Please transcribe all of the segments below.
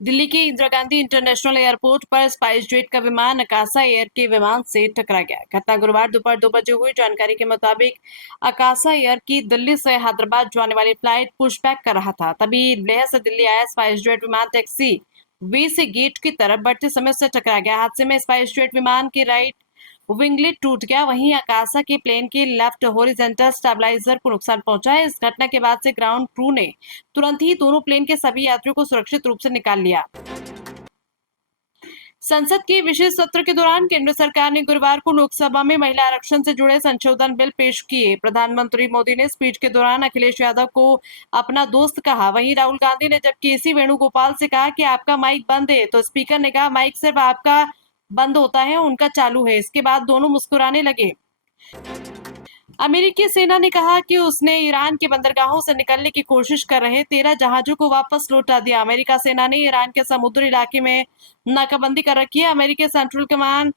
दिल्ली के Indira Gandhi international airport पर spice jet का विमान अकासा एयर के विमान से टकरा गया। घटना गुरुवार दोपहर 2 बजे हुई। जानकारी के मुताबिक अकासा एयर की दिल्ली से हैदराबाद जाने वाली फ्लाइट पुशबैक कर रहा था। तभी लेह से दिल्ली आया स्पाइस जेट विमान टैक्सी वे से गेट की तरफ बढ़ते समय से टकरा गया। हादसे में स्पाइस जेट विमान की राइट विंगलेट टूट गया, वहीं अकासा के प्लेन के लेफ्ट हॉरिजॉन्टल स्टेबलाइजर को नुकसान पहुंचा है। इस घटना के बाद से ग्राउंड क्रू ने तुरंत ही दोनों प्लेन के सभी यात्रियों को सुरक्षित रूप से निकाल लिया। संसद के विशेष सत्र के दौरान केंद्र सरकार ने गुरुवार को लोकसभा में महिला आरक्षण से जुड़े संशोधन बिल पेश किए। प्रधानमंत्री मोदी ने स्पीच के दौरान अखिलेश यादव को अपना दोस्त कहा। वहीं राहुल गांधी ने जब केसी वेणुगोपाल से कहा कि आपका माइक बंद है, तो स्पीकर ने कहा माइक सिर्फ आपका बंद होता है, उनका चालू है। इसके बाद दोनों मुस्कुराने लगे। अमेरिकी सेना ने कहा कि उसने ईरान के बंदरगाहों से निकलने की कोशिश कर रहे 13 जहाजों को वापस लौटा दिया। अमेरिका सेना ने ईरान के समुद्री इलाके में नाकाबंदी कर रखी है। अमेरिकी सेंट्रल कमांड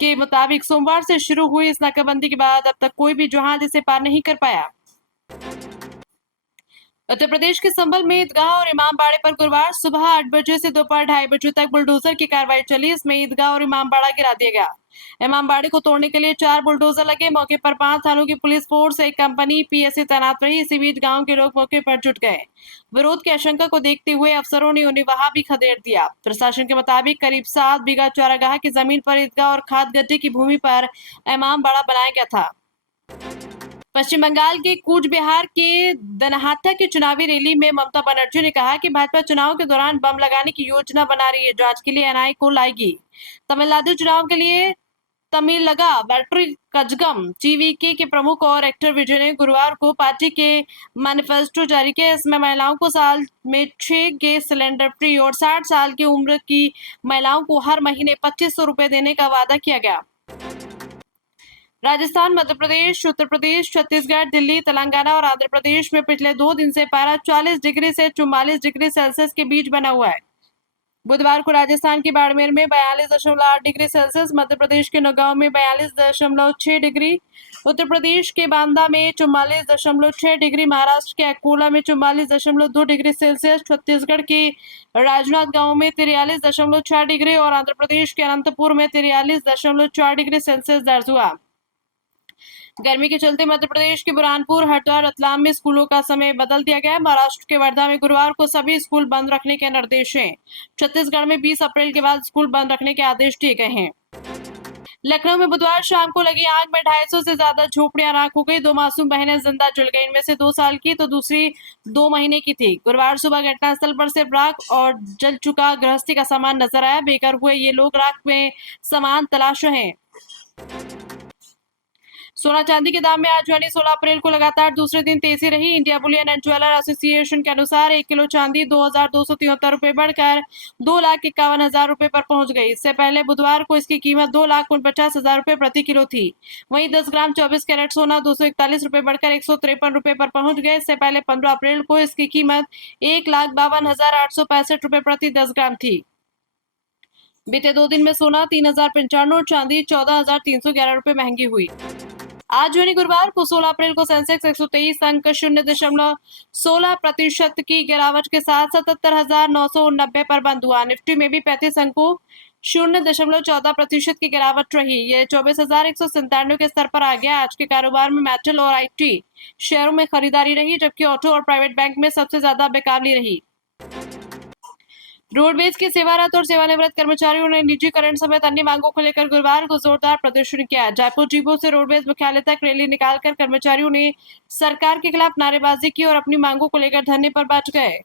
के मुताबिक सोमवार से शुरू हुई इस नाकाबंदी के बाद अब तक कोई भी जहाज इसे पार नहीं कर पाया। उत्तर प्रदेश के संभल में ईदगाह और इमामबाड़े पर गुरुवार सुबह 8 बजे से दोपहर 2:30 बजे तक बुलडोजर की कार्रवाई चली। इसमें ईदगाह और इमामबाड़ा गिरा दिया गया। इमामबाड़े को तोड़ने के लिए 4 बुलडोजर लगे। मौके पर 5 थानों की पुलिस फोर्स, एक कंपनी पीएससी तैनात रही। इसी बीच गांव के लोग मौके पर जुट गए। विरोध की आशंका को देखते हुए अफसरों ने उन्हें वहां भी खदेड़ दिया। प्रशासन के मुताबिक करीब 7 बीघा चारागाह की जमीन पर ईदगाह और खाद गड्ढे की भूमि पर इमामबाड़ा बनाया गया था। पश्चिम बंगाल के कूच बिहार के दनहाटा की चुनावी रैली में ममता बनर्जी ने कहा कि भाजपा चुनाव के दौरान बम लगाने की योजना बना रही है, जांच के लिए एनआईए को लाएगी। तमिलनाडु चुनाव के लिए तमिलगा बैटरी कजगम टीवीके के प्रमुख और एक्टर विजय ने गुरुवार को पार्टी के मैनिफेस्टो जारी किया। इसमें महिलाओं को साल में 6 गैस सिलेंडर फ्री और 60 साल की उम्र की महिलाओं को हर महीने 2500 रुपए देने का वादा किया गया। राजस्थान, मध्य प्रदेश, उत्तर प्रदेश, छत्तीसगढ़, दिल्ली, तेलंगाना और आंध्र प्रदेश में पिछले 2 दिन से पारा 40 डिग्री से 44 डिग्री सेल्सियस के बीच बना हुआ है। बुधवार को राजस्थान के बाड़मेर में 42.8 डिग्री सेल्सियस, मध्य प्रदेश के नौगांव में 42.6 डिग्री, उत्तर प्रदेश के बांदा में 44.6 डिग्री, महाराष्ट्र के अकोला में 44.2 डिग्री सेल्सियस, छत्तीसगढ़ के राजनांदगांव में 43.6 डिग्री और आंध्र प्रदेश के अनंतपुर में 43.4 डिग्री सेल्सियस दर्ज हुआ। गर्मी के चलते मध्य प्रदेश के बुरहानपुर, हरिद्वार, रतलाम में स्कूलों का समय बदल दिया गया है। महाराष्ट्र के वर्धा में गुरुवार को सभी स्कूल बंद रखने के निर्देश हैं। छत्तीसगढ़ में 20 अप्रैल के बाद स्कूल बंद रखने के आदेश दिए गए हैं। लखनऊ में बुधवार शाम को लगी आग में 250 से ज्यादा झोपड़ियां राख हो गई। 2 मासूम बहनें जिंदा जल गई। इनमें से 2 साल की तो दूसरी 2 महीने की थी। गुरुवार सुबह घटनास्थल पर सिर्फ राख और जल चुका गृहस्थी का सामान नजर आया। बेघर हुए ये लोग राख में सामान तलाश रहे हैं। सोना चांदी के दाम में आज यानी 16 अप्रैल को लगातार दूसरे दिन तेजी रही। India Boolean and jeweller association के अनुसार 1 किलो चांदी 2273 रुपए बढ़कर 2,51,000 रुपए पर पहुंच गई। इससे पहले बुधवार को इसकी कीमत 2,49,000 रुपए प्रति किलो थी। वहीं 10 ग्राम 24 कैरेट सोना 241 रुपए बढ़कर 153 रुपए पर पहुंच गए। इससे पहले 15 अप्रैल को इसकी कीमत 1,52,865 रुपए प्रति 10 ग्राम थी। बीते 2 दिन में सोना 3,095 और चांदी 14,311 रुपए महंगी हुई। आज यानी गुरुवार को 16 अप्रैल को सेंसेक्स 123 अंक 0.16% की गिरावट के साथ 77,990 पर बंद हुआ। निफ्टी में भी 35 अंकों 0.14% की गिरावट रही। ये 24,197 के स्तर पर आ गया। आज के कारोबार में मेटल और आईटी शेयरों में खरीदारी रही, जबकि ऑटो और प्राइवेट बैंक में सबसे ज्यादा बेकाबली रही। रोडवेज के सेवारत और सेवानिवृत्त कर्मचारियों ने निजीकरण समेत अन्य मांगों को लेकर गुरुवार को जोरदार प्रदर्शन किया। जयपुर डिपो से रोडवेज मुख्यालय तक रैली निकालकर कर्मचारियों ने सरकार के खिलाफ नारेबाजी की और अपनी मांगों को लेकर धरने पर बैठ गए।